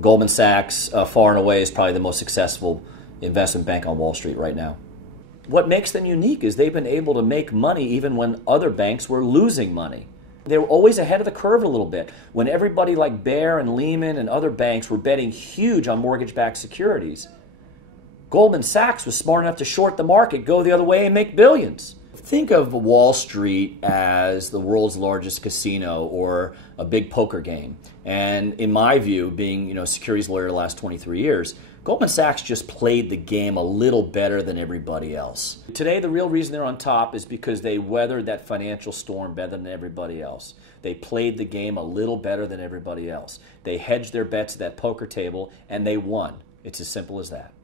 Goldman Sachs, far and away, is probably the most successful investment bank on Wall Street right now. What makes them unique is they've been able to make money even when other banks were losing money. They were always ahead of the curve a little bit. When everybody like Bear and Lehman and other banks were betting huge on mortgage-backed securities, Goldman Sachs was smart enough to short the market, go the other way, and make billions. Think of Wall Street as the world's largest casino or a big poker game. And in my view, being a securities lawyer the last 23 years, Goldman Sachs just played the game a little better than everybody else. Today, the real reason they're on top is because they weathered that financial storm better than everybody else. They played the game a little better than everybody else. They hedged their bets at that poker table, and they won. It's as simple as that.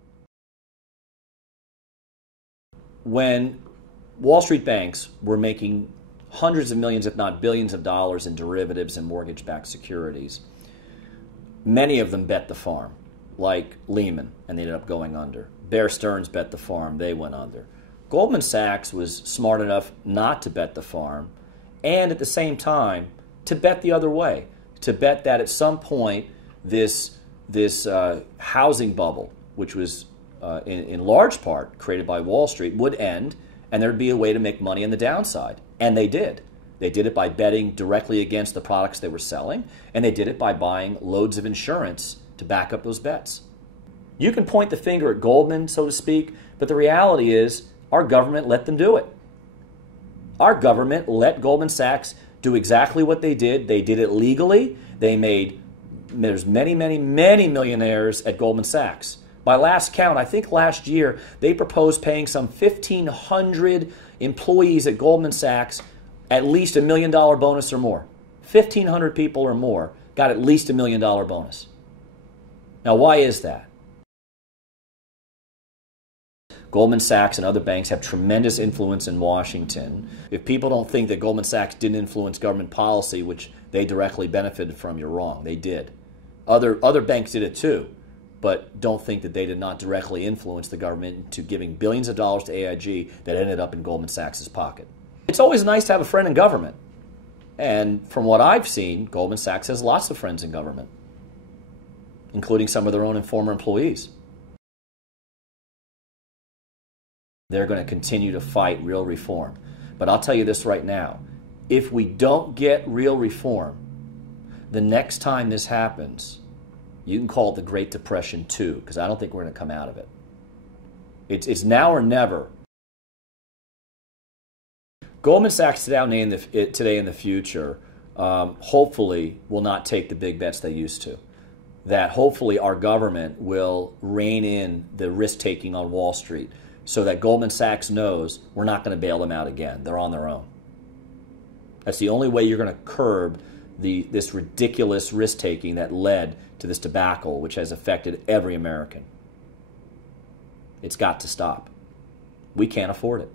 When Wall Street banks were making hundreds of millions, if not billions of dollars in derivatives and mortgage-backed securities, many of them bet the farm, like Lehman, and they ended up going under. Bear Stearns bet the farm, they went under. Goldman Sachs was smart enough not to bet the farm, and at the same time, to bet the other way, to bet that at some point this housing bubble, which was in large part created by Wall Street, would end, and there'd be a way to make money on the downside. And they did. They did it by betting directly against the products they were selling, and they did it by buying loads of insurance to back up those bets. You can point the finger at Goldman, so to speak, but the reality is our government let them do it. Our government let Goldman Sachs do exactly what they did. They did it legally. There's many, many, many millionaires at Goldman Sachs. By last count, I think last year, they proposed paying some 1,500 employees at Goldman Sachs at least $1 million bonus or more. 1,500 people or more got at least $1 million bonus. Now, why is that? Goldman Sachs and other banks have tremendous influence in Washington. If people don't think that Goldman Sachs didn't influence government policy, which they directly benefited from, you're wrong. They did. Other banks did it too. But don't think that they did not directly influence the government into giving billions of dollars to AIG that ended up in Goldman Sachs' pocket. It's always nice to have a friend in government. And from what I've seen, Goldman Sachs has lots of friends in government, including some of their own former employees. They're going to continue to fight real reform. But I'll tell you this right now. If we don't get real reform, the next time this happens, you can call it the Great Depression too, because I don't think we're going to come out of it. It's now or never. Goldman Sachs today in the future, hopefully, will not take the big bets they used to. That hopefully our government will rein in the risk-taking on Wall Street so that Goldman Sachs knows we're not going to bail them out again. They're on their own. That's the only way you're going to curb this ridiculous risk-taking that led to this debacle, which has affected every American. It's got to stop. We can't afford it.